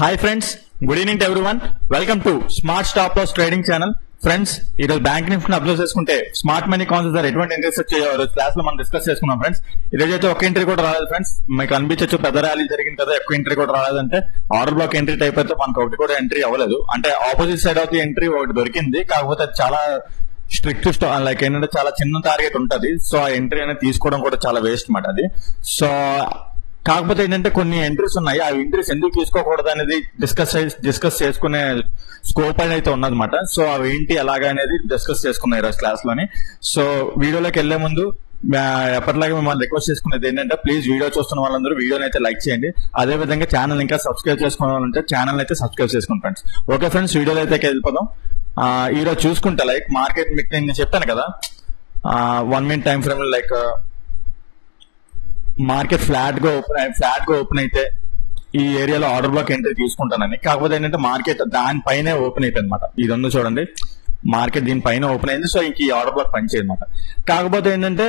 Hi friends, good evening to everyone. Welcome to smart stop loss trading channel. Friends, ఈ రోజు bank Nifty observe చేసుకుంటే smart money concept ద్వారా ఎటువంటి interest వచ్చాయో class లో మనం డిస్కస్ చేసుకున్నాం ఫ్రెండ్స్. ఈ రోజు అయితే ఒక్క ఎంట్రీ కూడా రాలేదు ఫ్రెండ్స్. మీకు అనిపించచ్చు పెద్ద ర్యాలీ జరిగింది కదా, ఎక్కువ ఎంట్రీ కూడా రాలేదంటే ఆర్డర్ బ్లాక్ ఎంట్రీ టైప్ అయితే మనకు ఒకటి కూడా ఎంట్రీ అవ్వలేదు. అంటే opposite side of the entry ఒకటి దొరికింది, కాకపోతే అది చాలా స్ట్రిక్ట్ లైక్ ఏంటంటే చాలా చిన్న టార్గెట్ ఉంటుంది. సో ఆ ఎంట్రీ అనేది తీసుకోవడం కూడా చాలా వేస్ట్ మాట అది. సో కాకపోతే ఏంటంటే కొన్ని ఎంట్రీస్ ఉన్నాయి, ఆ ఎంట్రీస్ ఎందుకు తీసుకోకూడదు అనేది డిస్కస్ చేసుకునే స్కోప్ అయితే ఉన్నదన్నమాట. సో అవి ఏంటి ఎలాగా అనేది డిస్కస్ చేసుకున్నాం ఈరోజు క్లాస్ లోని. సో వీడియోలోకి వెళ్లే ముందు ఎప్పటిలాగా మిమ్మల్ని రిక్వెస్ట్ చేసుకునేది ఏంటంటే, ప్లీజ్ వీడియో చూస్తున్న వాళ్ళందరూ వీడియోని అయితే లైక్ చేయండి. అదే విధంగా ఛానల్ ఇంకా సబ్స్క్రైబ్ చేసుకోవాలంటే ఛానల్ అయితే సబ్స్క్రైబ్ చేసుకోండి ఫ్రెండ్స్. ఓకే ఫ్రెండ్స్, వీడియోలో అయితే వెళ్ళిపోదాం. ఈ రోజు చూసుకుంటే లైక్ మార్కెట్ మీకు నేను చెప్పాను కదా 1 minute time frame like market flat గా ఓపెన్ అయితే ఈ ఏరియాలో ఆర్డర్ బ్లాక్ ఎంట్రీ తీసుకుంటానని. కాకపోతే ఏంటంటే మార్కెట్ దానిపైనే ఓపెన్ అయిపోయింది అనమాట. ఇదొందు చూడండి, మార్కెట్ దీనిపైన ఓపెన్ అయింది. సో ఇంక ఈ ఆర్డర్ బ్లాక్ పనిచేయదు అనమాట. కాకపోతే ఏంటంటే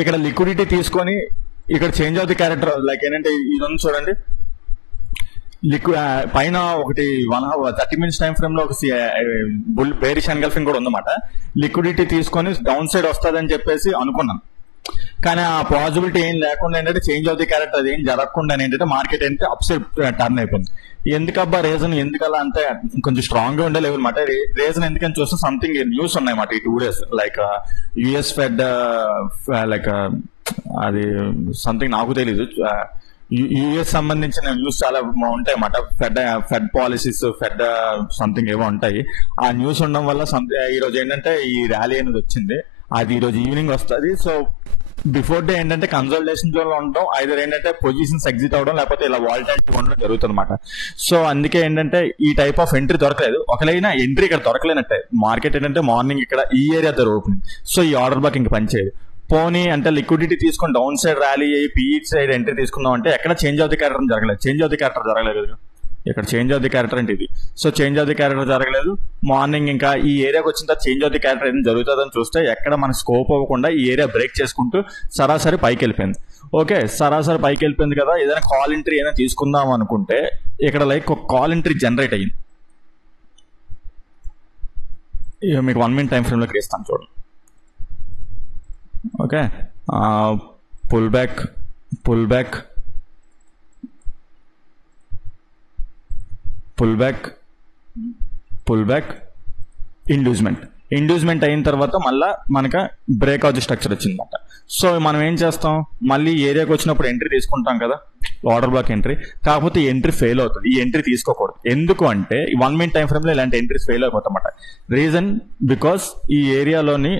ఇక్కడ లిక్విడిటీ తీసుకొని ఇక్కడ change of the character like ఏంటంటే ఇదొందు చూడండి, పైన ఒకటి 30 minutes టైం ఫ్రేమ్ లో ఒక బేరిష్ ఎన్గల్ఫింగ్ కూడా ఉందన్నమాట. లిక్విడిటీ తీసుకొని డౌన్ సైడ్ వస్తుందని చెప్పేసి అనుకున్నాను, కానీ ఆ పాసిబిలిటీ ఏం లేకుండా ఏంటంటే చేంజ్ ఆఫ్ ది క్యారెక్టర్ అది ఏం జరగకుండా ఏంటంటే మార్కెట్ ఏంటంటే అప్ సైడ్ టర్న్ అయిపోయింది. ఎందుకబ్బా రీజన్, ఎందుకలా అంటే కొంచెం స్ట్రాంగ్ గా ఉండే లెవెల్ మాట. రీజన్ ఎందుకని చూస్తే సంథింగ్ న్యూస్ ఉన్నాయన్నమాట ఈ 2 days. Like US fed like అది సంథింగ్ నాకు తెలీదు, యుఎస్ సంబంధించిన న్యూస్ చాలా ఉంటాయి అన్నమాట. ఫెడ్ పాలసీస్, ఫెడ్ సంథింగ్ ఏవో ఉంటాయి. ఆ న్యూస్ ఉండడం వల్ల ఈ రోజు ఏంటంటే ఈ ర్యాలీ అనేది వచ్చింది. అది ఈ రోజు ఈవినింగ్ వస్తుంది. సో బిఫోర్ డే ఏంటంటే కన్సల్టేషన్ జోన్ లో ఉండడం, ఐదర్ ఏంటంటే పొజిషన్స్ ఎగ్జిట్ అవడం, లేకపోతే ఇలా వాలటాలిటీ ఉండడం జరుగుతుంది అనమాట. సో అందుకే ఏంటంటే ఈ టైప్ ఆఫ్ ఎంట్రీ దొరకలేదు. ఒకలైనా ఎంట్రీ ఇక్కడ దొరకలేనట్టే. మార్కెట్ ఏంటంటే మార్నింగ్ ఇక్కడ ఈ ఏరియా దగ్గర ఓపెనింగ్, సో ఈ ఆర్డర్ బ్లాక్ ఇంక పనిచేయదు. పోనీ అంటే లిక్విడిటీ తీసుకొని డౌన్ సైడ్ ర్యాలీ అయ్యి పీఈ సైడ్ ఎంట్రీ తీసుకుందాం అంటే ఎక్కడ చేంజ్ ఆఫ్ ది క్యారెక్టర్ జరగలేదు. చేంజ్ ఆఫ్ ది క్యారెక్టర్ జరగలేదు కదా, ఇక్కడ చేంజ్ ఆఫ్ ది క్యారెక్టర్ అంటే ఇది. So change of the character జరగలేదు. మార్నింగ్ ఇంకా ఈ ఏరియాకి వచ్చిన తర్వాత చేంజ్ ఆఫ్ ది క్యారెక్టర్ ఏం జరుగుతుందని చూస్తే ఎక్కడ మనకు స్కోప్ అవ్వకుండా ఈ ఏరియా బ్రేక్ చేసుకుంటూ సరాసరి పైకి వెళ్ళిపోయింది. ఓకే, సరాసరి పైకి వెళ్ళిపోయింది కదా, ఏదైనా కాల్ ఎంట్రీ ఏదైనా తీసుకుందాం అనుకుంటే ఇక్కడ లైక్ ఒక కాల్ ఎంట్రీ జనరేట్ అయ్యింది. ఇక మీకు 1 minute టైం ఫ్రేమ్లోకి వేస్తాను చూడండి. ఓకే, పుల్ బ్యాక్ ఇండ్యూస్మెంట్ అయిన తర్వాత మళ్ళీ మనకు బ్రేక్అవుట్ స్ట్రక్చర్ వచ్చిందన్నమాట. సో మనం ఏం చేస్తాం, మళ్ళీ ఏరియాకి వచ్చినప్పుడు ఎంట్రీ తీసుకుంటాం కదా, ఆర్డర్ బ్లాక్ ఎంట్రీ. కాకపోతే ఎంట్రీ ఫెయిల్ అవుతుంది. ఈ ఎంట్రీ తీసుకోకూడదు. ఎందుకు అంటే 1 minute టైం ఫ్రేమ్లో ఇలాంటి ఎంట్రీస్ ఫెయిల్ అయిపోతామన్నమాట. రీజన్ బికాస్ ఈ ఏరియాలోని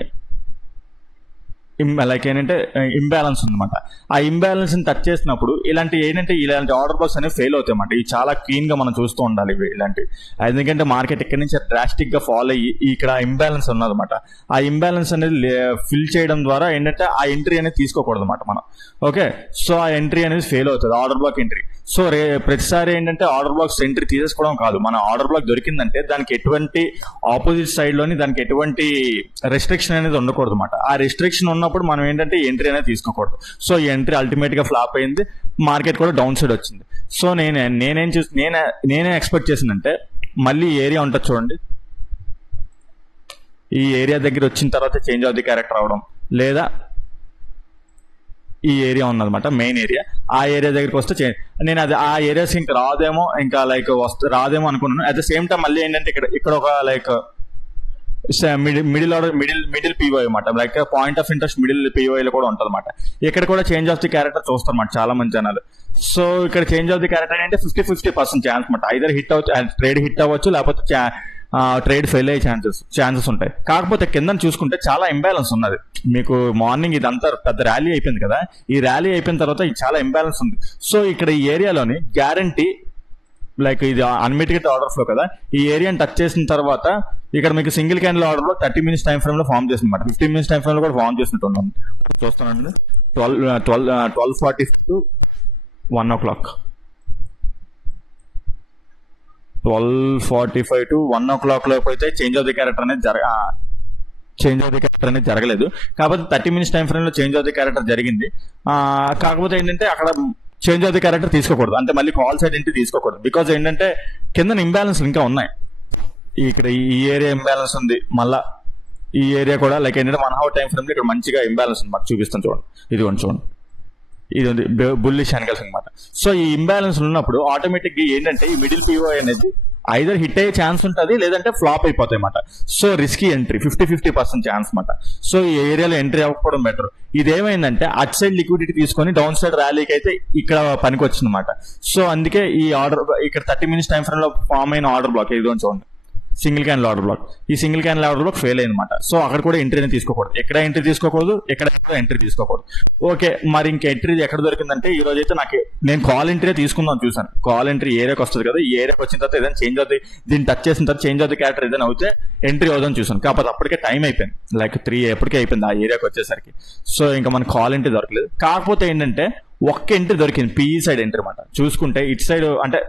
లైక్ ఏంటంటే ఇంబ్యాలెన్స్ ఉందన్నమాట. ఆ ఇంబ్యాలెన్స్ ని టచ్ చేసినప్పుడు ఇలాంటి ఆర్డర్ బ్లాక్స్ అనేవి ఫెయిల్ అవుతాయి అన్నమాట. ఇవి చాలా క్లీన్ గా మనం చూస్తూ ఉండాలి ఇలాంటివి. ఎందుకంటే మార్కెట్ ఇక్కడి నుంచి డ్రాస్టిక్ గా ఫాల్ అయ్యి ఇక్కడ ఇంబ్యాలెన్స్ ఉన్నదన్నమాట. ఆ ఇంబ్యాలెన్స్ అనేది ఫిల్ చేయడం ద్వారా ఏంటంటే ఆ ఎంట్రీ అనేది తీసుకోకూడదు అనమాట మనం. ఓకే, సో ఆ ఎంట్రీ అనేది ఫెయిల్ అవుతుంది, ఆర్డర్ బ్లాక్ ఎంట్రీ. సో ప్రతిసారి ఏంటంటే ఆర్డర్ బ్లాక్స్ ఎంట్రీ తీసేసుకోవడం కాదు, మన ఆర్డర్ బ్లాక్ దొరికిందంటే దానికి ఎటువంటి ఆపోజిట్ సైడ్ లోని దానికి ఎటువంటి రెస్ట్రిక్షన్ అనేది ఉండకూడదు అనమాట. ఆ రెస్ట్రిక్షన్ ఉన్నప్పుడు మనం ఏంటంటే ఎంట్రీ అనేది తీసుకోకూడదు. సో ఈ ఎంట్రీ అల్టిమేట్ గా ఫ్లాప్ అయింది, మార్కెట్ కూడా డౌన్ సైడ్ వచ్చింది. సో నేనే ఎక్స్పెక్ట్ చేసిందంటే మళ్ళీ ఏరియా ఉంటుంది చూడండి, ఈ ఏరియా దగ్గర వచ్చిన తర్వాత చేంజ్ ఆఫ్ ది క్యారెక్టర్ అవడం, లేదా ఈ ఏరియా ఉన్నదన్నమాట మెయిన్ ఏరియా. ఆ ఏరియా దగ్గరికి వస్తే నేను అది ఆ ఏరియాస్ ఇంకా రాదేమో అనుకున్నాను. అట్ ద సేమ్ టైం మళ్ళీ ఏంటంటే ఇక్కడ ఒక లైక్ మిడిల్ పీఓఐ అనమాట, like point of interest middle పీఓఐలో కూడా ఉంటుంది అనమాట. ఇక్కడ కూడా చేంజ్ ఆఫ్ ది క్యారెక్టర్ చూస్తారు అన్నమాట చాలా మంది జనాలు. సో ఇక్కడ చేంజ్ ఆఫ్ ది క్యారెక్టర్ అంటే 50% ఛాన్స్ అనమాట. ఐదర్ ట్రేడ్ హిట్ అవ్వచ్చు, లేకపోతే ట్రేడ్ ఫెయిల్ అయ్యే ఛాన్సెస్ ఉంటాయి. కాకపోతే కింద చూసుకుంటే చాలా ఇంబ్యాలెన్స్ ఉన్నది. మీకు మార్నింగ్ ఇదంతా పెద్ద ర్యాలీ అయిపోయింది కదా, ఈ ర్యాలీ అయిపోయిన తర్వాత చాలా ఇంబ్యాలెన్స్ ఉంది. సో ఇక్కడ ఈ ఏరియాలోని గ్యారంటీ లైక్ ఇది అన్మిటిగేట్ ఆర్డర్ ఫ్లో కదా, ఈ ఏరియాని టచ్ చేసిన తర్వాత ఇక్కడ మీకు సింగిల్ క్యాండిల్ ఆర్డర్ లో 30 minutes టైం ఫ్రేమ్ లో ఫామ్ చేసింది అనమాట. 15 minutes టైం ఫ్రేమ్ లో కూడా ఫామ్ చేసినట్టు ఉన్నాం. చూస్తానండి 12:40 to 1 o'clock, 12:45 to 1 o'clock లోపు అయితే చేంజ్ ఆఫ్ ది క్యారెక్టర్ అనేది జరగలేదు. కాకపోతే 30 minutes టైం ఫ్రేమ్ లో చేంజ్ ఆఫ్ ది క్యారెక్టర్ జరిగింది. కాకపోతే ఏంటంటే అక్కడ చేంజ్ ఆఫ్ ది క్యారెక్టర్ తీసుకోకూడదు, అంటే మళ్ళీ కాల్ సైడ్ ఎంట్రీ తీసుకోకూడదు. బికాజ్ ఏంటంటే కింద ఇంబ్యాలెన్స్ ఇంకా ఉన్నాయి. ఇక్కడ ఈ ఏరియా ఇంబ్యాలెన్స్ ఉంది, మళ్ళా ఈ ఏరియా కూడా లైక్ ఏంటంటే 1 hour టైం ఫ్రేమ్ ఇక్కడ మంచిగా ఇంబ్యాలెన్స్ ఉంది మాకు చూపిస్తాను చూడండి. ఇదిగోండి చూడండి, ఇది ఉంది బుల్లిష్ హ్యాండిల్స్ అనమాట. సో ఈ ఇంబ్యాలెన్స్ ఉన్నప్పుడు ఆటోమేటిక్ గా ఏంటంటే ఈ మిడిల్ పిఓఐ అనేది ఐదర్ హిట్ అయ్యే ఛాన్స్ ఉంటుంది, లేదంటే ఫ్లాప్ అయిపోతాయి అన్నమాట. సో రిస్కీ ఎంట్రీ 50% ఛాన్స్ అనమాట. సో ఈ ఏరియాలో ఎంట్రీ అవ్వకపోవడం బెటర్. ఇదేమైందంటే అట్ సైడ్ లిక్విడిటీ తీసుకొని డౌన్ సైడ్ ర్యాలీకి అయితే ఇక్కడ పనికి వచ్చింది అనమాట. సో అందుకే ఈ ఆర్డర్ ఇక్కడ 30 minutes టైం ఫ్రేమ్ లో ఫామ్ అయిన ఆర్డర్ బ్లాక్ ఇది చూడండి, సింగిల్ క్యాండిల్ ఆర్డర్ బ్లాక్. ఈ single candle order black fail అయిందన్నమాట. సో అక్కడ కూడా ఎంట్రీ తీసుకోకూడదు, ఎక్కడ ఎంట్రీ తీసుకోకూడదు, ఎక్కడ ఎంట్రీ తీసుకోకూడదు. ఓకే, మరి ఇంక ఎంట్రీ ఎక్కడ దొరికిందంటే ఈ రోజు అయితే నేను కాల్ ఎంట్రీ తీసుకుందాం చూసాను. కాల్ ఎంట్రీ ఏరియాకి వస్తుంది కదా, ఈ ఏరియాకి వచ్చిన తర్వాత ఏదైనా చేంజ్ అవుతుంది, దీన్ని టచ్ చేసిన తర్వాత చేంజ్ అవుతుంది క్యారెక్టర్ ఏదైనా అవుతే ఎంట్రీ అవుదాం చూసాను. కాకపోతే అప్పటికే టైం అయిపోయింది, లైక్ 3 ఎప్పటికే అయిపోయింది ఆ ఏరియాకి వచ్చేసరికి. సో ఇంకా మనకు కాల్ ఎంట్రీ దొరకలేదు. కాకపోతే ఏంటంటే ఒక్క ఎంట్రీ దొరికింది, పిఈ సైడ్ ఎంట్రీ అనమాట. చూసుకుంటే ఇట్ సైడ్ అంటే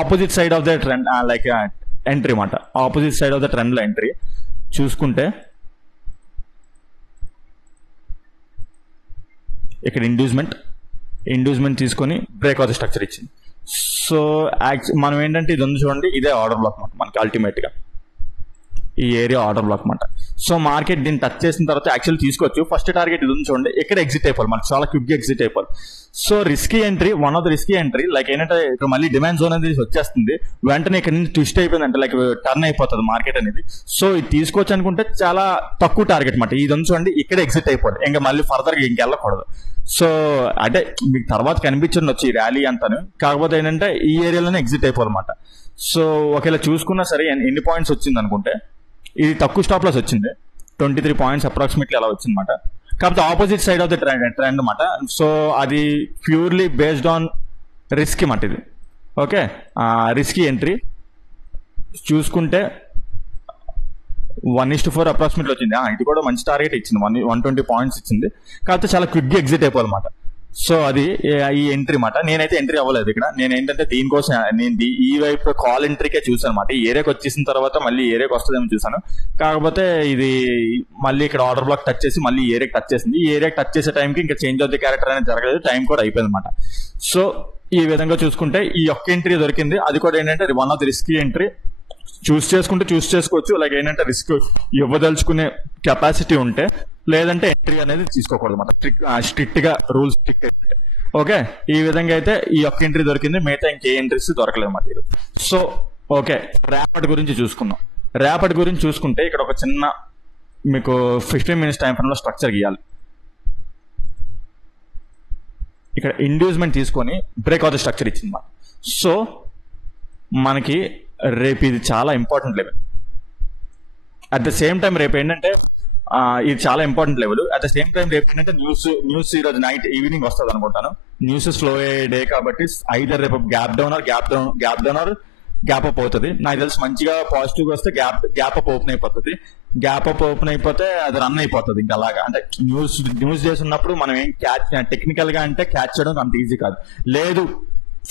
opposite side of the trend like entry మాట, opposite side of the trend లో ఎంట్రీ చూసుకుంటే ఇక్కడ ఇండ్యూస్మెంట్ తీసుకొని బ్రేక్ అవుట్ స్ట్రక్చర్ ఇచ్చింది. సో మనం ఏంటంటే ఇది ఉంది చూడండి, ఇదే ఆర్డర్ బ్లాక్ మాట మనకి అల్టిమేట్ గా ఈ ఏరియా ఆర్డర్ బ్లాక్ మాట. సో మార్కెట్ దీన్ని టచ్ చేసిన తర్వాత యాక్చువల్ తీసుకోవచ్చు. ఫస్ట్ టార్గెట్ ఇది ఉంది చూడండి, ఇక్కడ ఎగ్జిట్ అయిపోవాలి మనకి, చాలా క్విక్ గా ఎగ్జిట్ అయిపోవాలి. So risky entry, one of the risky entry. Like ఏంటంటే ఇక్కడ మళ్ళీ డిమాండ్ జోన్ అనేది వచ్చేస్తుంది, వెంటనే ఇక్కడ నుంచి ట్విస్ట్ అయిపోయింది అంటే లైక్ టర్న్ అయిపోతుంది మార్కెట్ అనేది. సో ఇది తీసుకోవచ్చు అనుకుంటే చాలా తక్కువ టార్గెట్ మాట. ఇది ఉంది చూడండి, ఇక్కడ ఎగ్జిట్ అయిపోవాలి, ఇంకా మళ్ళీ ఫర్దర్ గా ఇంకెళ్ళకూడదు. సో అంటే మీకు తర్వాత కనిపించండి ఈ ర్యాలీ అంతాను, కాకపోతే ఏంటంటే ఈ ఏరియాలోనే ఎగ్జిట్ అయిపోవాలన్నమాట. సో ఒకవేళ చూసుకున్నా సరే ఎన్ని పాయింట్స్ వచ్చింది అనుకుంటే ఇది తక్కువ స్టాప్ లాస్ వచ్చింది, 23 points అప్రాక్సిమేట్లీ అలా వచ్చింది అనమాట. కాకపోతే opposite side of the trend అనమాట. సో అది ప్యూర్లీ బేస్డ్ ఆన్ రిస్క్ మాట ఇది. ఓకే, రిస్కీ ఎంట్రీ చూసుకుంటే 1:4 అప్రాక్సిమేట్లీ వచ్చింది. ఇది కూడా మంచి టార్గెట్ ఇచ్చింది, 120 points ఇచ్చింది. కాకపోతే చాలా క్విక్గా ఎగ్జిట్ అయిపోవాలన్నమాట. సో అది ఈ ఎంట్రీ మాట. నేనైతే ఎంట్రీ అవ్వలేదు ఇక్కడ. నేను ఏంటంటే దీనికోసం నేను ఈ వైపు కాల్ ఎంట్రీకే చూసాను అనమాట. ఈ ఏరియాకి వచ్చేసిన తర్వాత మళ్ళీ ఏరియాకి వస్తుందేమో చూసాను. కాకపోతే ఇది మళ్ళీ ఇక్కడ ఆర్డర్ బ్లాక్ టచ్ చేసి మళ్ళీ ఏరియాకి టచ్ చేసింది. ఈ ఏరియాకి టచ్ చేసే టైంకి ఇంకా చేంజ్ ఆఫ్ ది క్యారెక్టర్ అనేది జరగలేదు, టైం కూడా అయిపోయింది అనమాట. సో ఈ విధంగా చూసుకుంటే ఈ ఒక్క ఎంట్రీ దొరికింది, అది కూడా ఏంటంటే అది one of the risky entry. Choose చేసుకోవచ్చు, లైక్ ఏంటంటే రిస్క్ ఇవ్వదలుచుకునే కెపాసిటీ ఉంటే, లేదంటే ఎంట్రీ అనేది తీసుకోకూడదు అనమాట. స్ట్రిక్ట్ గా రూల్స్ స్ట్రిక్ట్ అయితే. ఓకే, ఈ విధంగా అయితే ఈ ఒక్క ఎంట్రీ దొరికింది, మిగతా ఇంకే ఎంట్రీస్ దొరకలేదు అన్నమాట. సో ఓకే, ర్యాపిడ్ గురించి చూసుకుందాం. ర్యాపిడ్ గురించి చూసుకుంటే ఇక్కడ ఒక చిన్న మీకు 15 minutes టైం ఫ్రేమ్ లో స్ట్రక్చర్ గీయాలి. ఇక్కడ ఇండ్యూస్మెంట్ తీసుకొని బ్రేక్అవుట్ స్ట్రక్చర్ ఇచ్చింది అన్నమాట. సో మనకి రేపు ఇది చాలా important level. At the same time రేపు ఏంటంటే ఇది చాలా important level. At the same time రేపు ఏంటంటే న్యూస్ ఈ రోజు ఈవినింగ్ వస్తుంది అనుకుంటాను. న్యూస్ స్లో అయ్యే డే కాబట్టి ఐదర్ రేపు gap down are gap up అవుతుంది. నాకు తెలిసి మంచిగా పాజిటివ్ వస్తే గ్యాప్ అప్ ఓపెన్ అయిపోతుంది. గ్యాప్ అప్ ఓపెన్ అయిపోతే అది రన్ అయిపోతుంది. ఇంకా అలాగా అంటే న్యూస్ చేస్తున్నప్పుడు మనం ఏం టెక్నికల్ గా అంటే క్యాచ్ చేయడం అంత ఈజీ కాదు. లేదు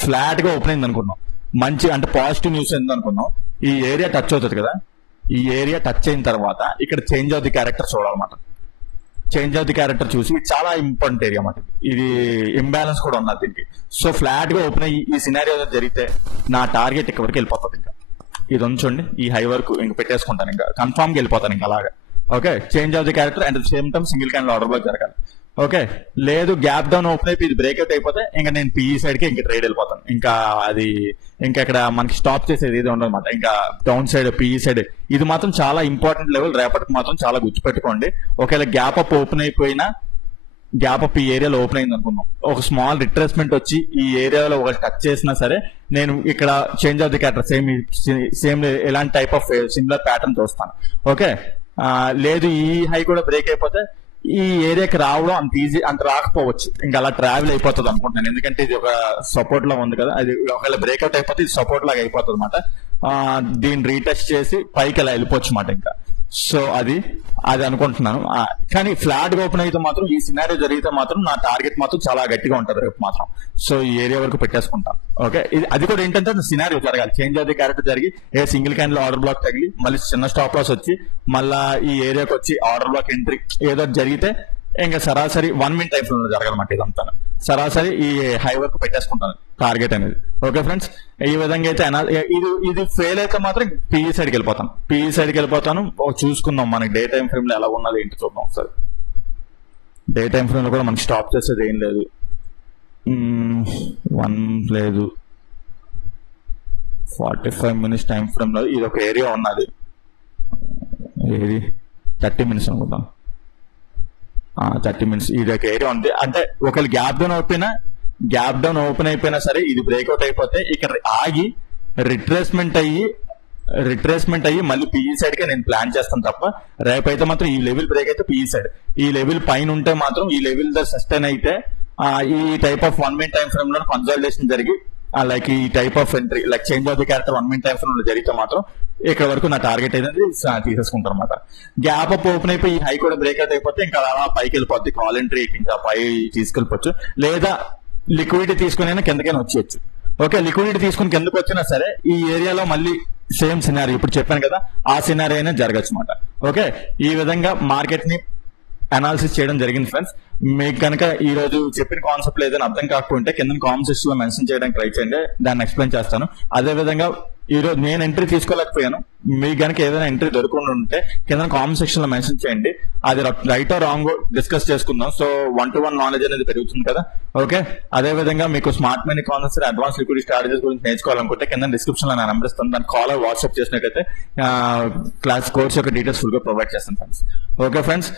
ఫ్లాట్ గా ఓపెన్ అయింది అనుకున్నాం, మంచి అంటే పాజిటివ్ న్యూస్ ఏంది అనుకున్నాం, ఈ ఏరియా టచ్ అవుతుంది కదా, ఈ ఏరియా టచ్ అయిన తర్వాత ఇక్కడ చేంజ్ ఆఫ్ ది క్యారెక్టర్ చూడాలన్నమాట. చేంజ్ ఆఫ్ ది క్యారెక్టర్ చూసి ఇది చాలా ఇంపార్టెంట్ ఏరియా అన్నమాట. ఇది ఇంబ్యాలెన్స్ కూడా ఉన్నది దీనికి. సో ఫ్లాట్ గా ఓపెన్ అయ్యి ఈ సినారియో జరిగితే నా టార్గెట్ ఇక్కడ వరకు వెళ్ళిపోతుంది. ఇంకా ఇది ఉంచండి, ఈ హై వరకు ఇంక పెట్టేసుకుంటాను, ఇంకా కన్ఫామ్ గా వెళ్ళిపోతాను ఇంకా అలాగా. Okay, change of the character and same time single candle order black జరగాలి. ఓకే, లేదు గ్యాప్ డౌన్ ఓపెన్ అయిపోయి ఇది బ్రేక్అవుట్ అయిపోతే ఇంకా నేను పిఈ సైడ్ కి ఇంకా ట్రేడ్ వెళ్ళిపోతాను. ఇంకా అది ఇంకా ఇక్కడ మనకి స్టాప్ చేసేది ఇది ఉండదు అనమాట. ఇంకా డౌన్ సైడ్ పిఈ సైడ్ ఇది మాత్రం చాలా ఇంపార్టెంట్ లెవెల్. రేపటికి మాత్రం చాలా గుర్తుపెట్టుకోండి. ఒకవేళ గ్యాప్ అప్ ఓపెన్ అయిపోయినా, గ్యాప్ అప్ ఈ ఏరియాలో ఓపెన్ అయింది అనుకుందాం, ఒక స్మాల్ రిట్రేస్మెంట్ వచ్చి ఈ ఏరియాలో ఒక టచ్ చేసినా సరే నేను ఇక్కడ change of the character same ఎలాంటి టైప్ ఆఫ్ సిమిలర్ ప్యాటర్న్ చూస్తాను. ఓకే, లేదు ఈ హై కూడా బ్రేక్ అయిపోతే ఈ ఏరియాకి రావడం అంత ఈజీ అంత రాకపోవచ్చు, ఇంకా అలా ట్రావెల్ అయిపోతుంది అనుకుంటున్నాను. ఎందుకంటే ఇది ఒక సపోర్ట్ లా ఉంది కదా, అది ఒకవేళ బ్రేక్అవుట్ అయిపోతే ఇది సపోర్ట్ లాగా అయిపోతుంది అనమాట. దీన్ని రీటెస్ట్ చేసి పైకి అలా వెళ్ళిపోవచ్చు అనమాట ఇంకా. సో అది అనుకుంటున్నాను. కానీ ఫ్లాట్ గా ఓపెన్ అయితే మాత్రం ఈ సినారియో జరిగితే మాత్రం నా టార్గెట్ మాత్రం చాలా గట్టిగా ఉంటుంది రేపు మాత్రం. సో ఈ ఏరియా వరకు పెట్టేసుకుంటాను. ఓకే, అది కూడా ఏంటంటే సినారియో జరగాలి, చేంజ్ ఆఫ్ ది క్యారెక్టర్ జరిగి సింగిల్ క్యాండిల్ ఆర్డర్ బ్లాక్ తగిలి మళ్ళీ చిన్న స్టాప్ లాస్ వచ్చి మళ్ళా ఈ ఏరియాకి వచ్చి ఆర్డర్ బ్లాక్ ఎంట్రీ ఏదో జరిగితే ఇంకా సరాసరి 1 minute టైం ఫ్రేమ్ లో జరగాలన్నమాట ఇదంతా. సరాసరి ఈ హై వరకు పెట్టేసుకుంటాను టార్గెట్ అనేది. ఓకే ఫ్రెండ్స్, ఈ విధంగా అయితే ఇది ఫెయిల్ అయితే మాత్రం పిఈ సైడ్కి వెళ్ళిపోతాను. చూసుకుందాం మనకి డే టైం ఫ్రేమ్ లో ఎలా ఉన్నది ఏంటి చూద్దాం ఒకసారి. డే టైం ఫ్రేమ్ లో కూడా మనకి స్టాప్ చేసేది ఏం లేదు, 1 లేదు, 45 minutes టైం ఫ్రేమ్ లో ఇది ఒక ఏరియా ఉన్నది, ఏది 30 minutes అనుకుందాం. 30 minutes ఇది ఒక ఏరియా ఉంది. అంటే ఒకవేళ గ్యాప్ డౌన్ ఓపెన్ అయిపోయినా సరే ఇది బ్రేక్అవుట్ అయిపోతే ఇక్కడ ఆగి రిట్రేస్మెంట్ అయ్యి మళ్ళీ పిఈ సైడ్ కే నేను ప్లాన్ చేస్తాను తప్ప, రేపైతే మాత్రం ఈ లెవెల్ బ్రేక్ అయితే పిఈ సైడ్, ఈ లెవెల్ పైన ఉంటే మాత్రం ఈ లెవెల్ సస్టైన్ అయితే ఈ type of 1 minute time frame లో కన్సాలిడేషన్ జరిగి లైక్ ఈ type of entry like change of the character 1 minute time frame లో జరిగితే మాత్రం ఇక్కడ వరకు నా టార్గెట్ అనేది తీసేసుకుంటాను అనమాట. గ్యాప్ అప్ ఓపెన్ అయిపోయి ఈ హై కూడా బ్రేక్అవుట్ అయిపోతే ఇంకా అలా పైకి వెళ్ళిపోద్ది, కాల్ ఎంట్రీ ఇంకా పై తీసుకెళ్ళిపోవచ్చు, లేదా లిక్విడిటీ తీసుకుని కిందకైనా వచ్చేయచ్చు. ఓకే, లిక్విడిటీ తీసుకుని కిందకు వచ్చినా సరే ఈ ఏరియాలో మళ్ళీ సేమ్ సినారీ ఇప్పుడు చెప్పాను కదా, ఆ సినారీ అయినా జరగచ్చు అనమాట. ఓకే, ఈ విధంగా మార్కెట్ ని అనాలిసిస్ చేయడం జరిగింది ఫ్రెండ్స్. మీకు కనుక ఈ రోజు చెప్పిన కాన్సెప్ట్ ఏదైనా అర్థం కాకపోతే కింద కామెంట్ సెక్షన్ లో మెన్షన్ చేయడానికి ట్రై చేయండి, దాన్ని ఎక్స్ప్లెయిన్ చేస్తాను. అదే విధంగా ఈ రోజు నేను ఎంట్రీ తీసుకోలేకపోయాను, మీకు కనుక ఏదైనా ఎంట్రీ దొరకకుండా ఉంటే కింద కామెంట్ సెక్షన్ లో మెన్షన్ చేయండి, అది రైట్ ఆర్ రాంగ్ డిస్కస్ చేసుకుందాం. సో 1-to-1 నాలెడ్జ్ అనేది పెరుగుతుంది కదా. ఓకే, అదే విధంగా మీకు smart money concepts, advance liquidity strategies గురించి నేర్చుకోవాలనుకుంటే కింద డిస్క్రిప్షన్ లో నా నెంబర్ ఇస్తాను, దాని కాల్ వాట్సాప్ చేసినట్టయితే క్లాస్ కోర్స్ యొక్క డీటెయిల్స్ ఫుల్ గా ప్రొవైడ్ చేస్తాను ఫ్రెండ్స్. ఓకే ఫ్రెండ్స్,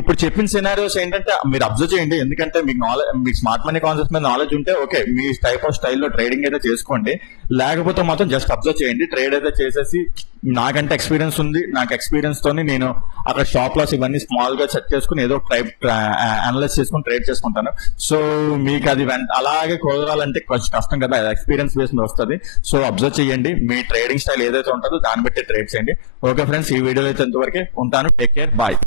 ఇప్పుడు చెప్పిన సినారియోస్ ఏంటంటే మీరు అబ్జర్వ్ చేయండి, ఎందుకంటే మీకు స్మార్ట్ మనీ కాన్సెప్ట్ మీద నాలెడ్జ్ ఉంటే ఓకే మీ టైప్ ఆఫ్ స్టైల్లో ట్రేడింగ్ అయితే చేసుకోండి, లేకపోతే మాత్రం జస్ట్ అబ్జర్వ్ చేయండి. ట్రేడ్ అయితే చేసేసి నాకంటే ఎక్స్పీరియన్స్ ఉంది, నాకు ఎక్స్పీరియన్స్ తోని నేను అక్కడ స్టాప్ లాస్ ఇవన్నీ స్మాల్ గా సెట్ చేసుకుని ఏదో అనలైజ్ చేసుకుని ట్రేడ్ చేసుకుంటాను. సో మీకు అది అలాగే కుదరాలంటే కొంచెం కష్టం కదా, ఎక్స్పీరియన్స్ బేస్ మీద వస్తుంది. సో అబ్జర్వ్ చేయండి, మీ ట్రేడింగ్ స్టైల్ ఏదైతే ఉంటుందో దాన్ని బట్టి ట్రేడ్ చేయండి. ఓకే ఫ్రెండ్స్, ఈ వీడియోలో అయితే ఎంతవరకే ఉంటాను. Take care, bye.